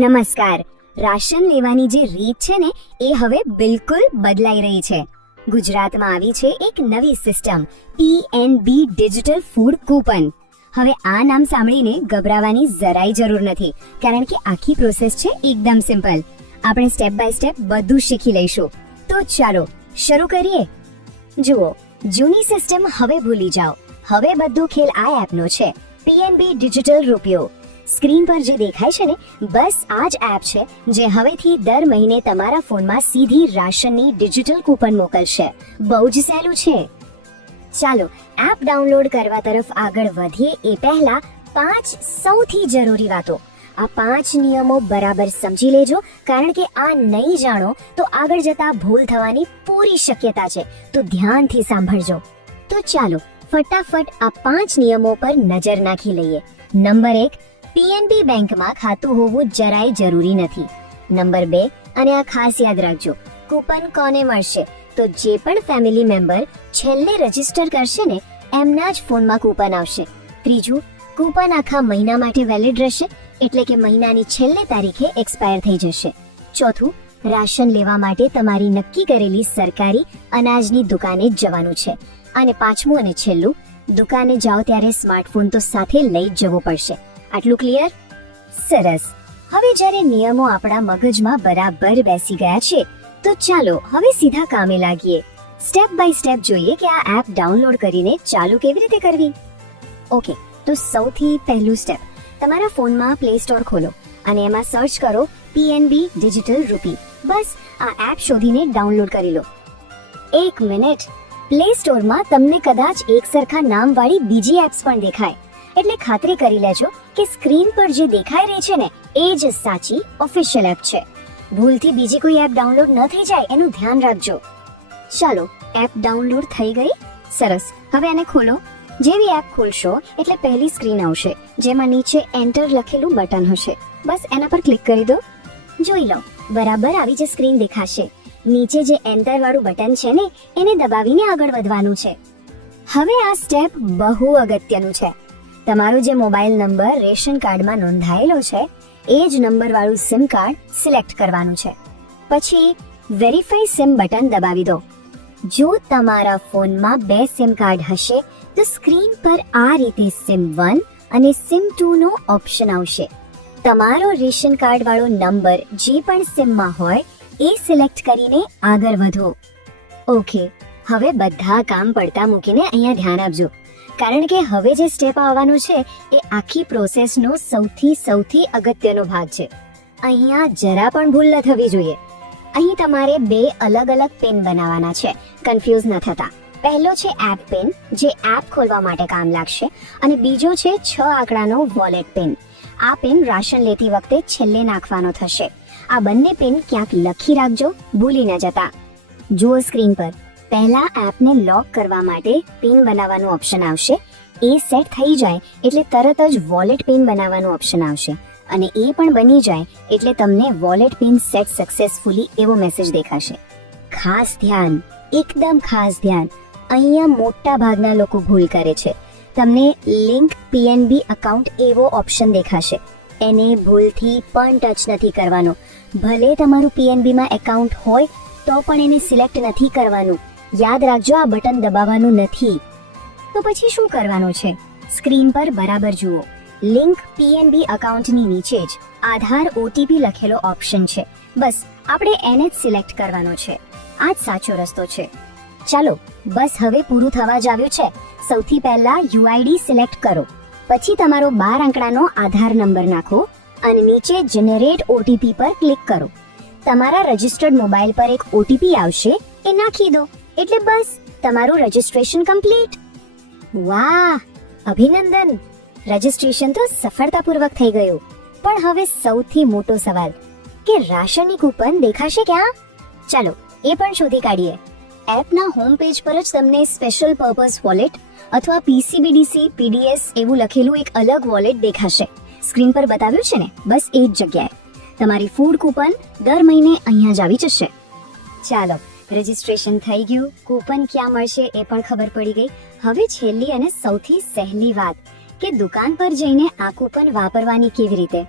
નમસ્કાર. રાશન લેવાની જે રીત છે ને એ હવે બિલકુલ બદલાઈ રહી છે. ગુજરાતમાં આવી છે એક નવી system, PNB digital food coupon. હવે આ નામ સાંભળીને ગભરાવાની જરાય જરૂર નથી, કારણ કે આખી પ્રોસેસ છે એકદમ સિમ્પલ. આપણે સ્ટેપ બાય સ્ટેપ બધું શીખી લઈશું. તો ચાલો શરૂ કરીએ. જુઓ, જૂની સિસ્ટમ હવે ભૂલી જાઓ. હવે બધું ખેલ આ એપનો છે, PNB ડિજિટલ રૂપિયો. સ્ક્રીન પર જે દેખાય છે ને, બસ આ જ એપ છે જે હવેથી દર મહિને તમારા ફોનમાં સીધી રાશનની ડિજિટલ કૂપન મોકલશે. બહુ જ સહેલું છે. ચાલો એપ ડાઉનલોડ કરવા તરફ આગળ વધીએ એ પહેલા 5 સૌથી જરૂરી વાતો. આ 5 નિયમો બરાબર સમજી લેજો, કારણ કે આ નહીં જાણો તો આગળ જતા ભૂલ થવાની પૂરી શક્યતા છે. તો ધ્યાનથી સાંભળજો. તો ચાલો ફટાફટ આ 5 નિયમો પર નજર નાખી લઈએ. નંબર 1, PNB બેંકમાં ખાતું હોવું જરાય જરૂરી નથી. નંબર 2, અને આ ખાસ યાદ રાખજો, કૂપન કોને મળશે? તો જે પણ ફેમિલી મેમ્બર છેલ્લે રજીસ્ટર કરશે ને એમના જ ફોનમાં કૂપન આવશે. ત્રીજું, કૂપન આખા મહિના માટે વેલિડ રહેશે, એટલે કે મહિનાની છેલ્લે તારીખે એક્સપાયર થઈ જશે. ચોથું, રાશન લેવા માટે તમારી નક્કી કરેલી સરકારી અનાજની દુકાને જ જવાનું છે. અને પાંચમું અને છેલ્લું, દુકાને જાઓ ત્યારે સ્માર્ટફોન તો સાથે લઈ જ જવો પડશે. આટલું ક્લિયર? સરસ. હવે જ્યારે નિયમો આપણા મગજમાં બરાબર બેસી ગયા છે, તો ચાલો હવે સીધા કામે લાગીએ. સ્ટેપ બાય સ્ટેપ જોઈએ કે આ એપ ડાઉનલોડ કરીને ચાલુ કેવી રીતે કરવી. ઓકે, તો સૌથી પહેલું સ્ટેપ, તમારા ફોનમાં પ્લે સ્ટોર ખોલો અને એમાં સર્ચ કરો PNB ડિજિટલ રૂપી. બસ આ એપ શોધીને ડાઉનલોડ કરી લો. 1 મિનિટ, પ્લે સ્ટોરમાં તમને કદાચ એક સરખા નામવાળી બીજી એપ્સ પણ દેખાય, એટલે ખાતરી કરી લેજો કે સ્ક્રીન પર જે દેખાઈ રહી છે ને એ જ સાચી ઓફિશિયલ એપ છે. ભૂલથી બીજી કોઈ એપ ડાઉનલોડ ન થઈ જાય એનું ધ્યાન રાખજો. ચાલો, એપ ડાઉનલોડ થઈ ગઈ. સરસ. હવે એને ખોલો. જેવી એપ ખોલશો એટલે પહેલી સ્ક્રીન આવશે, જેમાં નીચે એન્ટર લખેલું બટન હશે. બસ એના પર ક્લિક કરી દો. જોઈ લો, બરાબર આવી જ સ્ક્રીન દેખાશે. નીચે જે એન્ટર વાળું બટન છે ને એને દબાવીને આગળ વધવાનું છે. હવે આ સ્ટેપ બહુ અગત્યનું છે. તમારો જે મોબાઈલ નંબર રેશન કાર્ડમાં નોંધાયેલો છે એ જ નંબર વાળું સિમ કાર્ડ સિલેક્ટ કરવાનું છે. પછી વેરીફાઈ સિમ બટન દબાવી દો. જો તમારા ફોનમાં 2 સિમ કાર્ડ હશે તો સ્ક્રીન પર આ રીતે SIM 1 અને SIM 2 નો ઓપ્શન આવશે. તમારો રેશન કાર્ડ વાળો નંબર જે પણ સિમમાં હોય એ સિલેક્ટ કરીને આગળ વધો. ઓકે, હવે બધા કામ પડતા મૂકીને અહીંયા ધ્યાન આપજો, કારણ કે હવે જે સ્ટેપ આવવાનું છે એ આખી પ્રોસેસનો સૌથી અગત્યનો ભાગ છે. અહીંયા જરા પણ ભૂલ ન થવી જોઈએ. અહીં તમારે 2 અલગ અલગ પિન બનાવવાના છે, કન્ફ્યુઝ ન થતા. પહેલો છે એપ પિન, જે એપ ખોલવા માટે કામ લાગશે, અને બીજો છે 6 આંકડાનો વોલેટ પિન. આ પિન રાશન લેતી વખતે છેલ્લે નાખવાનો થશે. આ બંને પિન ક્યાંક લખી રાખજો, ભૂલી ન જતા. જુઓ સ્ક્રીન પર, પહેલા એપને લોક કરવા માટે પિન બનાવવાનું ઓપ્શન આવશે. એ સેટ થઈ જાય એટલે તરત જ વોલેટ પિન બનાવવાનું ઓપ્શન આવશે, અને એ પણ બની જાય એટલે તમને વોલેટ પિન સેટ સક્સેસફુલી એવો મેસેજ દેખાશે. ખાસ ધ્યાન, એકદમ ખાસ ધ્યાન. અહીંયા મોટા ભાગના લોકો ભૂલ કરે છે. તમને લિંક PNB અકાઉન્ટ એવો ઓપ્શન દેખાશે, એને ભૂલથી પણ ટચ નથી કરવાનો. ભલે તમારું PNB માં એકાઉન્ટ હોય તો પણ એને સિલેક્ટ નથી કરવાનું. યાદ રાખજો, આ બટન દબાવવાનું નથી. તો પછી શું કરવાનું છે? સ્ક્રીન પર બરાબર જુઓ, લિંક PNB અકાઉન્ટની નીચે જ આધાર OTP લખેલો ઓપ્શન છે. બસ આપણે એને જ સિલેક્ટ કરવાનો છે. આ જ સાચો રસ્તો છે. ચાલો, બસ હવે પૂરું થવા જ આવ્યું છે. સૌથી પહેલા UID સિલેક્ટ કરો, પછી તમારો 12 આંકડાનો આધાર નંબર નાખો અને નીચે જનરેટ OTP પર ક્લિક કરો. તમારા રજિસ્ટર્ડ મોબાઈલ પર એક OTP આવશે, એ નાખી દો એટલે બસ તમારું રજિસ્ટ્રેશન કમ્પ્લીટ. વાહ, અભિનંદન! રજિસ્ટ્રેશન તો સફળતાપૂર્વક થઈ ગયું. પણ હવે સૌથી મોટો સવાલ કે રાશનની કૂપન દેખાશે ક્યાં? ચાલો એ પણ શોધી કાઢીએ. એપના હોમ પેજ પર જ તમને સ્પેશિયલ પર્પઝ વોલેટ અથવા PCBDC PDS એવું લખેલું એક અલગ વોલેટ દેખાશે. સ્ક્રીન પર બતાવ્યું છે ને, બસ એ જ જગ્યાએ તમારી ફૂડ કૂપન દર મહિને અહીંયા જ આવી જશે. ચાલો, રજિસ્ટ્રેશન થઈ ગયું, કૂપન ક્યાં મળશે એ પણ ખબર પડી ગઈ. હવે છેલ્લી અને સૌથી સહેલી વાત કે દુકાન પર જઈને આ કૂપન વાપરવાની કેવી રીતે.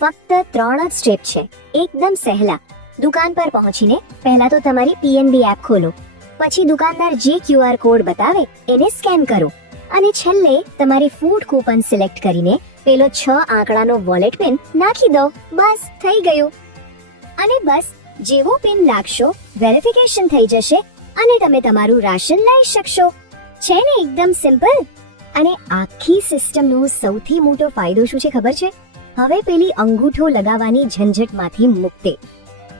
ફક્ત 3 જ સ્ટેપ છે, એકદમ સહેલા. દુકાન પર પહોંચીને પહેલા તો તમારી PNB એપ ખોલો, પછી દુકાનદાર જે QR કોડ બતાવે એને સ્કેન કરો અને છેલ્લે તમારી ફૂડ કૂપન સિલેક્ટ કરીને પેલો 6 આંકડાનો વોલેટ પિન નાખી દો. બસ થઈ ગયું. અને બસ જેવો પિન લાગશો વેરિફિકેશન થઈ જશે અને તમે તમારું રાશન લઈ શકશો. છે ને એકદમ સિમ્પલ. અને આખી સિસ્ટમનો સૌથી મોટો ફાયદો શું છે ખબર છે? હવે પેલી અંગૂઠો લગાવવાની ઝંઝટમાંથી મુક્તિ.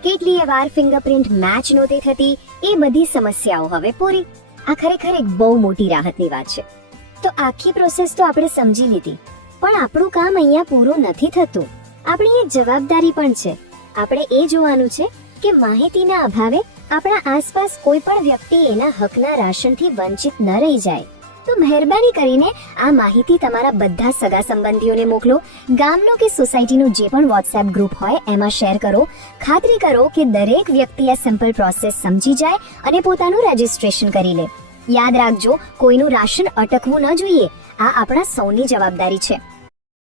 કેટલીય વાર ફિંગરપ્રિન્ટ મેચ નહોતી થતી, એ બધી સમસ્યાઓ હવે પૂરી. આ ખરેખર એક બહુ મોટી રાહતની વાત છે. તો આખી પ્રોસેસ તો આપણે સમજી લીધી, પણ આપણું કામ અહીંયા પૂરું નથી થતું. આપણી એક જવાબદારી પણ છે. આપણે એ જોવાનું છે કે માહિતીના અભાવે આપણા આસપાસ કોઈ પણ વ્યક્તિ એના હકના રાશનથી વંચિત ન રહી જાય. તો મહેરબાની કરીને આ માહિતી તમારા બધા સગા સંબંધીઓને મોકલો. ગામનો કે સોસાયટીનો જે પણ WhatsApp ગ્રુપ હોય એમાં શેર કરો. ખાતરી કરો કે દરેક વ્યક્તિ આ સિમ્પલ પ્રોસેસ સમજી જાય અને પોતાનું રજિસ્ટ્રેશન કરી લે. યાદ રાખજો, કોઈનું રાશન અટકવું ન જોઈએ. આ આપણા સૌની જવાબદારી છે.